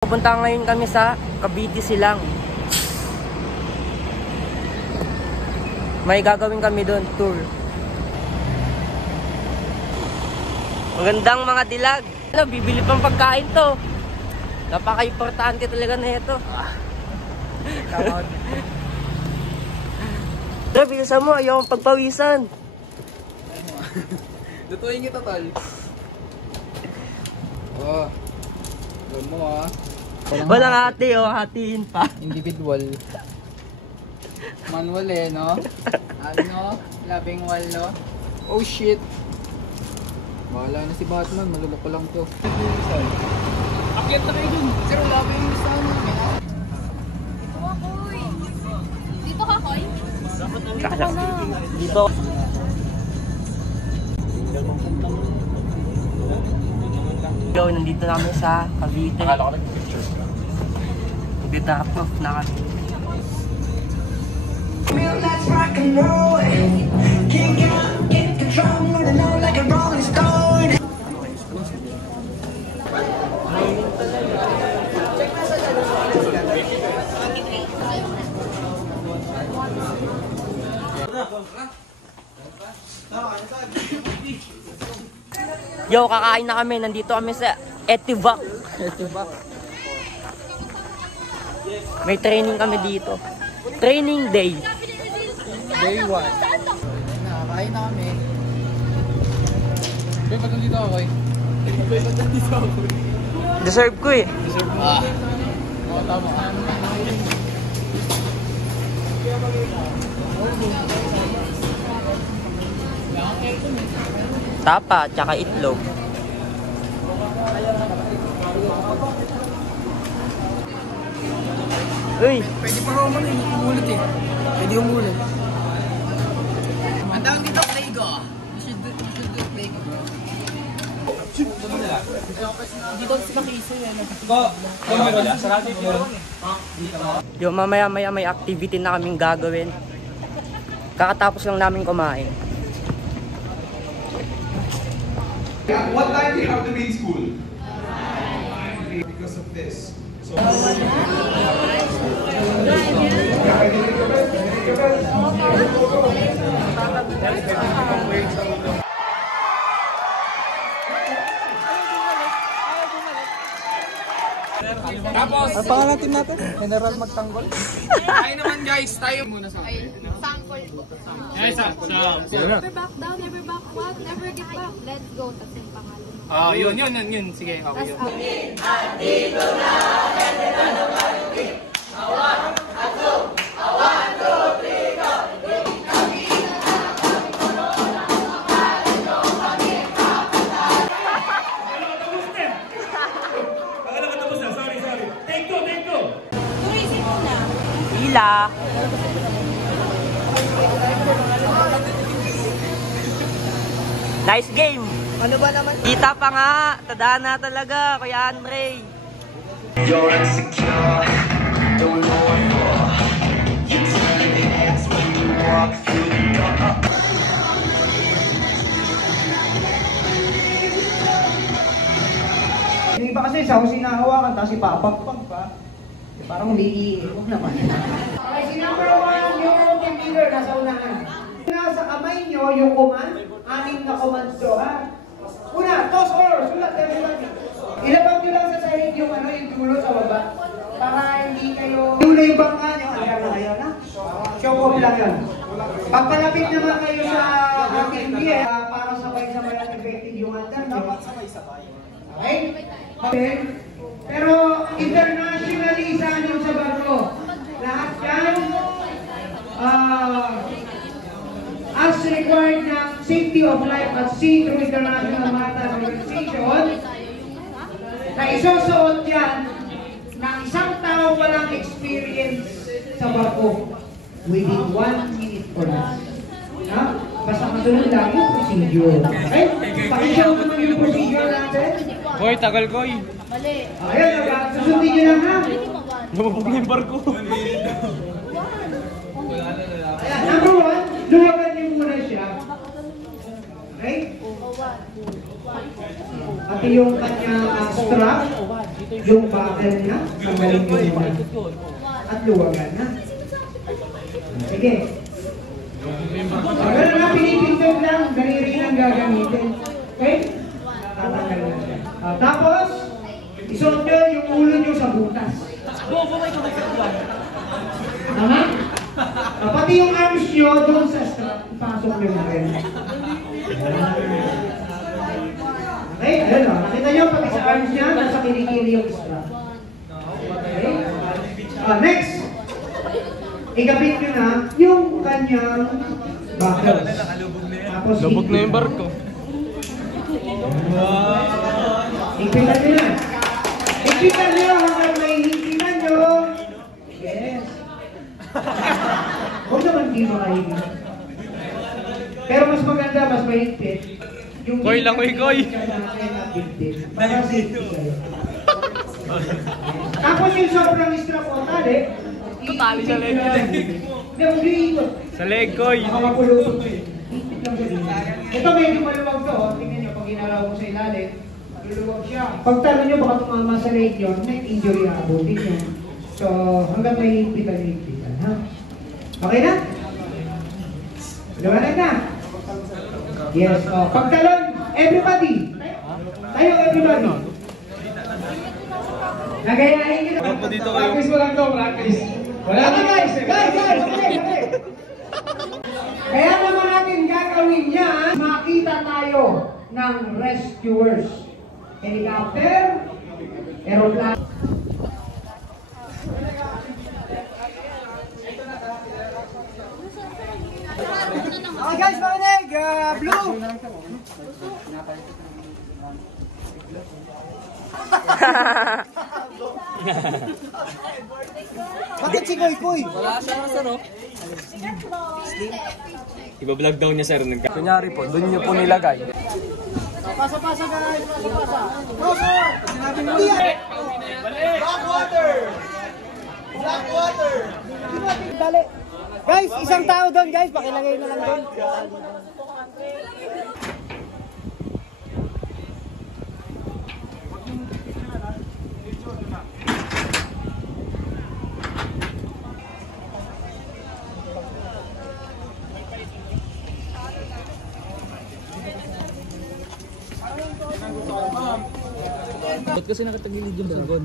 Pupunta ngayon kami sa Cavite Silang. May gagawin kami doon, tour. Magandang mga dilag. Ano, bibili pang pagkain to. Napaka-importante talaga na ito. Tara, bilisan mo. Ayaw akong pagpawisan. Lutuin kita, tol. Oh. Gawin mo, ah. Walang hati, oh. Hatiin pa. Individual. Manual eh, no? Ano? Labing wall, no? Oh, shit. Bahala na si Batman. Maluloko lang to. Akyat na kayo dun. Sir, wala ba yung listahan mo? Dito ka, Koy. Dito ka, Koy. Dito. Yo, nandito namin sa Cavite. Akala ko nag-pictures ka. Dito na-approve na kami. Let's rock and roll. Kick out, get control, moving on like a rolling stone. Yo, kakain na kami. Nandito kami sa Etivac. May training kami dito. Training day. Day 1. Nakakain na kami. Bay, ba't nandito ako eh? Bay, ba't nandito ako eh? Deserve ko eh. Deserve mo. Ah. Oo, tama. Tapa, tsaka itlog. Uy! Pwede pa ako umulit eh. Pwede umulit. Ang tawag dito, Lego. You should do Lego. Dito si Makiso yan. Yo, mamaya may activity na kaming gagawin. Kakatapos lang namin kumain. What time do you have to be in school? Because of this. So, Tapos, ang pangalan team natin? General Magtanggol. Ay naman guys, tayo muna sa akin. Sample. Ay, Never back down, never back what, never get back. Let's go. Tapos yung pangalan. Ah, yun. Sige, okay yun. Hila! Nice game! Ano ba naman? Kita pa nga! Tadhana talaga, Kuya Andre! You're insecure, don't know what for. You turn your heads when you walk through the door. Yung iba kasi sa husay na hawakan, tapos ipapagpag pa. Parang umiiiwag naman. Okay, si number 1, yung team leader, nasa unahan. Nasa kamay nyo, yung command, 6 na komando, ha? Una, toss or, sulat kayo sulat. Ilabang nyo lang sa sahig yung dulo sa baba. Para hindi kayo... Dulo yung bangka nyo, ayan na kayo, na? Show off lang yan. Pagpalapit naman kayo sa aking gear, para sabay-sabay ang effective yung handa, no? Dapat sabay-sabay. Okay? Okay? Pero internationally, saan yung sa barko? Lahat yan, as required ng safety of life at sea through International Maritime Organization, na isusuot yan ng isang tao walang experience sa barko within 1 minute or less. Ha? Basta masunod lang yung procedure. Okay? Pakishow naman yung procedure natin. Hoy, tagal ko eh. Mali. Ayan, susundin nyo lang ha. Lumabog na yung barko. Ayan, number 1, luwagan niyo muna siya. Okay? Pati yung kanyang strap. yung buckle niya, tanggalin nyo naman. At luwagan na. Sige. Ganun na, pinipindot lang, daliri lang gagamitin. Okay? Tatanggal na siya. Tapos, isuot nyo yung ulo nyo sa butas. Tama? Pati yung arms nyo doon sa strap, ipasok nyo na rin. Okay, ayun o. Nakita nyo, pati sa arms niya, nasa kilikili yung strap. Okay? Next! Igabit nyo na yung kanyang buckles. Tapos, Lubog na yung barko. higpitan nyo na. Higpitan nyo hanggang may higpitan nyo. Yes. Huwag naman di makahigpit. Pero mas maganda, mas mahigpit. Koy lang, koy. Para safety sa'yo. Tapos yung sobrang strap o tali, Tali sa leg. Hindi, huwag iikot. Sa leg, koy. Makapulutog ko yun. Higpit lang siya dito. Ito medyo maluwag to. Tingnan nyo, pag ginalaw mo sa ilalim, maluluwag siya. Pag talo nyo, baka tumama sa leg yun, neck injury abutin nyo. So, hanggang may higpitan, ha? Okay na? Luwanag na? Yes, oh. Pagtalon, everybody! Tayo, everybody! Nagayahin nyo na. Practice mo lang to, practice. Wala Okay, guys! Okay. Kaya naman natin gagawin yan, makita tayo ng rescuers. Helicopter, aeroplano. Okay guys, makinig! Blue! Bakit si Koy Koy? Wala siya sa no? Iba-vlog daw niya sir. Kunyari po, doon niyo po nilagay. Pasa-pasa guys! Pasa-pasa! Crosser! Blackwater! Blackwater! Dali! Guys, isang tao doon guys, pakilagay na lang doon. Ba't kasi nakatagilid yung sagon?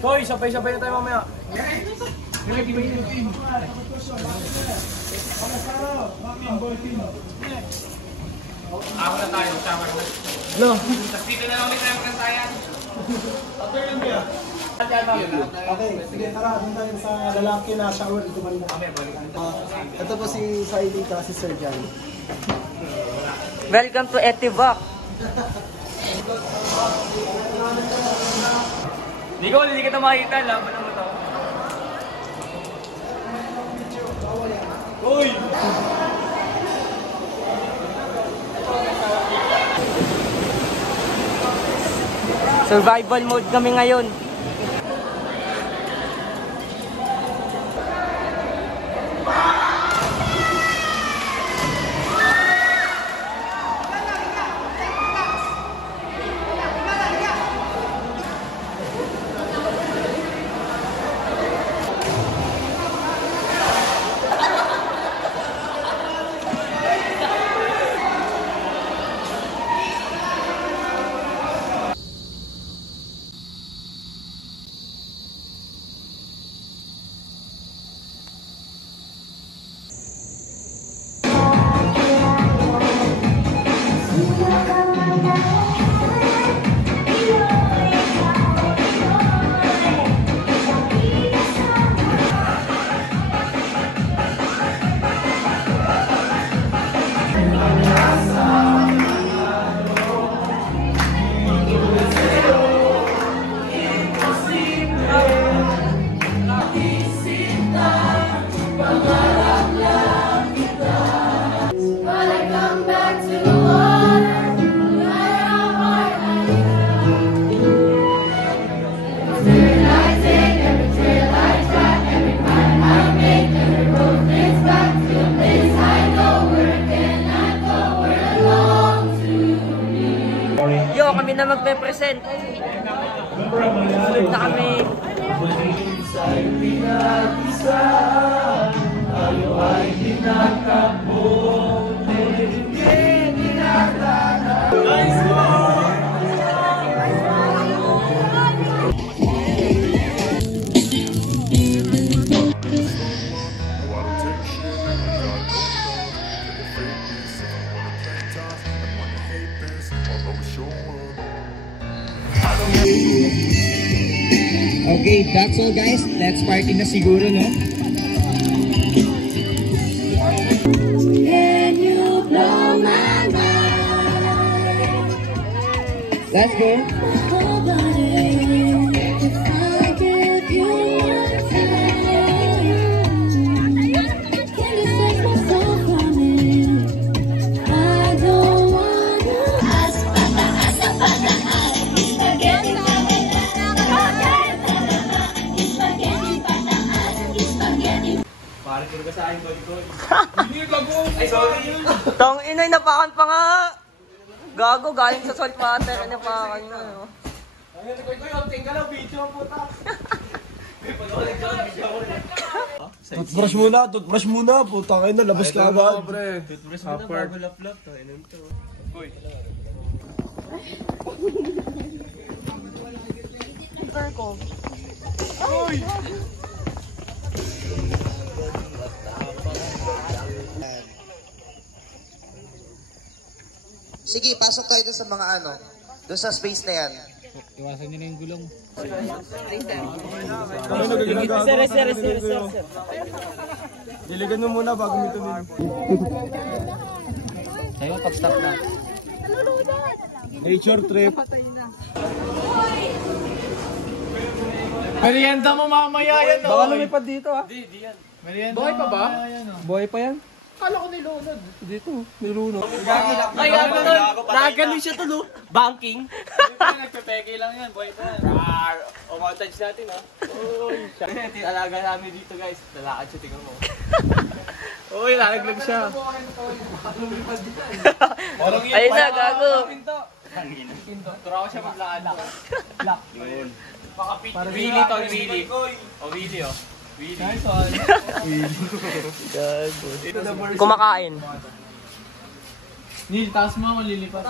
Koy, sabay-sabay na tayo mamaya. Ako na tayo, sama ko. Lo. Tapos dito na lang ulit tayo magkantayan. Okay, sige, tara, doon tayo sa lalaki na shower dito banda. Ito po si Sailita, si Sir Jan. Welcome to Etivac. Nicole, hindi kita makita. Laban naman ito. Uy! Survival mode kami ngayon. na magpe-present. Na kami. Okay, that's all guys. Let's party na siguro, no? Can you blow my mind? Let's go. Whole body. If I give you one time, can you save my soul from it? I don't wanna Tang inay, napakan pa nga. Gago, galing sa saltwater. Napakan na. No? Toothbrush muna, puta kayo na, labas ka agad. Toothbrush mo na bago lap-lap. Inom to. Sige, pasok tayo dun sa mga ano, dun sa space na yan. Sir. Diligan mo muna bago mo ituloy. Sa'yo, pag-stop na. Nature trip. Merienda mo mamaya yan, Baka lumipad dito ah. Merienda. Buhay pa ba? Buhay pa yan. Kala ko nilunod. Dito, nilunod. Ay, ano to? Nakagaling siya to, no? Banking. Nagpepeke lang yan, buhay pa yan. O, montage natin, ha? Ito alaga namin dito guys. Lalakad siya, tingnan mo. Uy, lalaglag siya. Ayun na, gago. Pinto. Turo ako siya maglakad. Lock. Yun. Willy to, Willy. O, Willy, oh. Willy. Nice one. Kumakain. Neil, taas mo ako lilipat.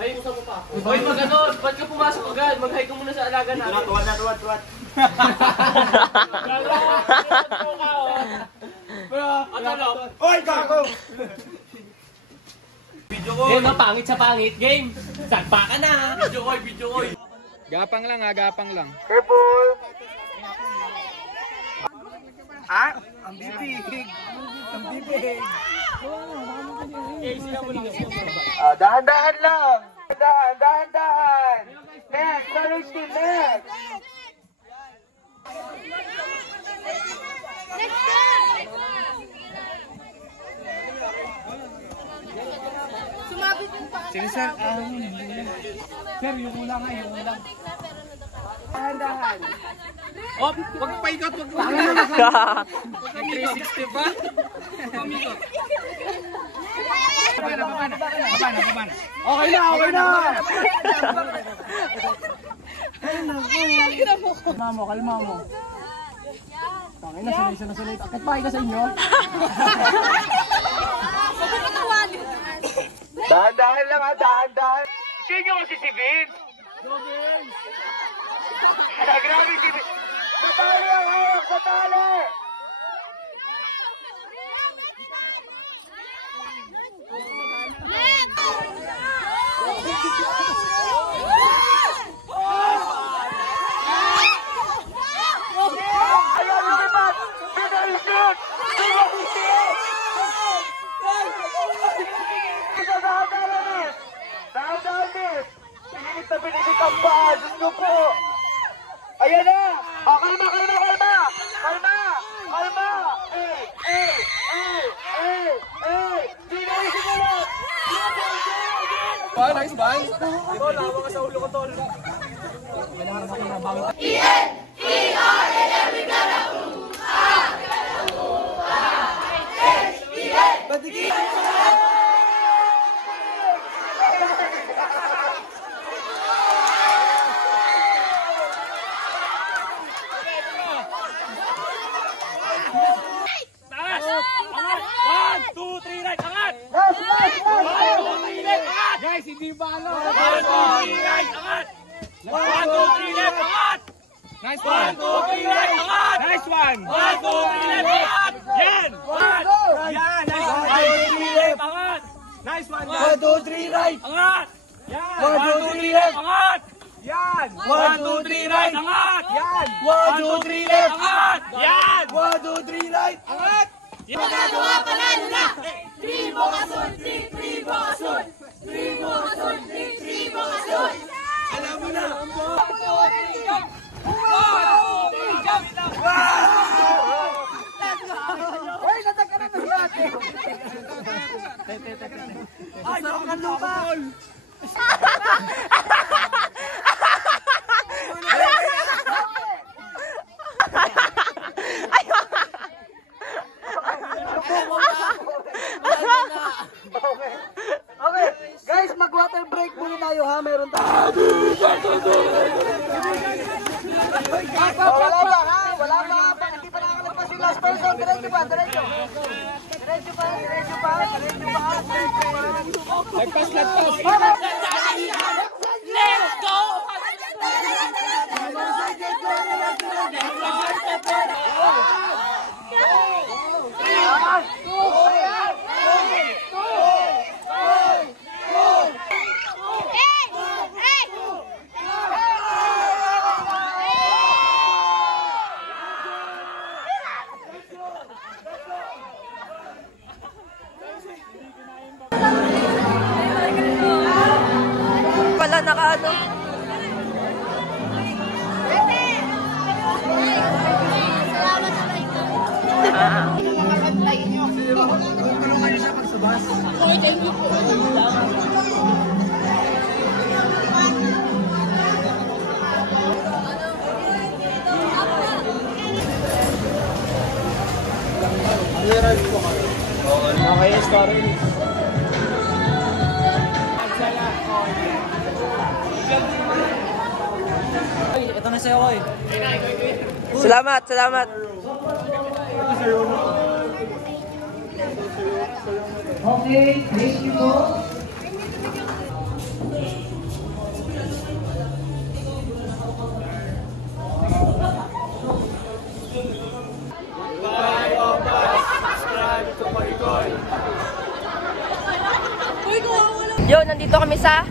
Ay, usap mo pa ako. Uy, mag-ano? Ba't ka pumasok agad? Mag-hi ka muna sa alaga natin. Tuwad. Oy, kako! Video ko. Game, pangit sa pangit. Game. Sagpa ka na. Video ko. Gapang lang ha, gapang lang. Ang bibig! Ang bibig! Dahan-dahan lang! Dahan! Next! College team, next! Sumabit yung paa. Sige, sir. Sir, yung ulang. Dahan-dahan. Oh, wag paikot, wag pa. Nag-360 pa? Pamikot. Babana. Okay na. Kalma mo. Tangina, sanay. Akit pa ka sa inyo. Dahan-dahan lang ha, dahan-dahan! Sino kasi si Vince? Grabe si Vince! Batali ang hawak! Batali! Ayan, lumipat! Pinaisip! Dahan-dahan! Pinilit ang paa! Diyos ko po! Ayan na! Kalma! Dinaisip mo lang! Nice, bye. Tol, lawa ka sa ulo ko, tol. guys, hindi ba ano? 1, 2, 3, right, angat! 1, 2, 3, left, angat! Nice one! 1, 2, 3, right, angat! Nice one! 1, 2, 3, left, angat! Yan! Yan! Nice one! 1, 2, 3, left, angat! Nice one! 1, 2, 3, right, angat! Yan! 1, 2, 3, left, angat! Yan! 1, 2, 3, right, angat! Yan! 1, 2, 3, left, angat! Yan! 1, 2, 3, right, angat! Magagawa panalo na! Tribo Azul! Tribo Azul! Tribo Azul! Tribo Azul! Alam mo na! Uy, natagkaroon na siya ate. Ay, nakan lupa! Okay, guys, mag-water break muna tayo ha. Meron tayo. Wala ba ha? Wala ba? Hindi pa nakakalagpas yung last person. Diretso pa, diretso. Diretso pa, diretso pa, diretso pa. Lagpas! Let's go! Wala nakaano. Salamat sa Okay, story. Ito na sa'yo ko eh. Salamat, salamat. Okay, thank you po. Yo, nandito kami sa...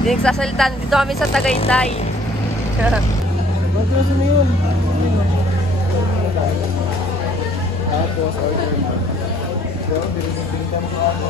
Hindi nagsasalita. Nandito kami sa Tagaytay. Magkano na yun? Tapos, order mo. So, binibigyan mo ako.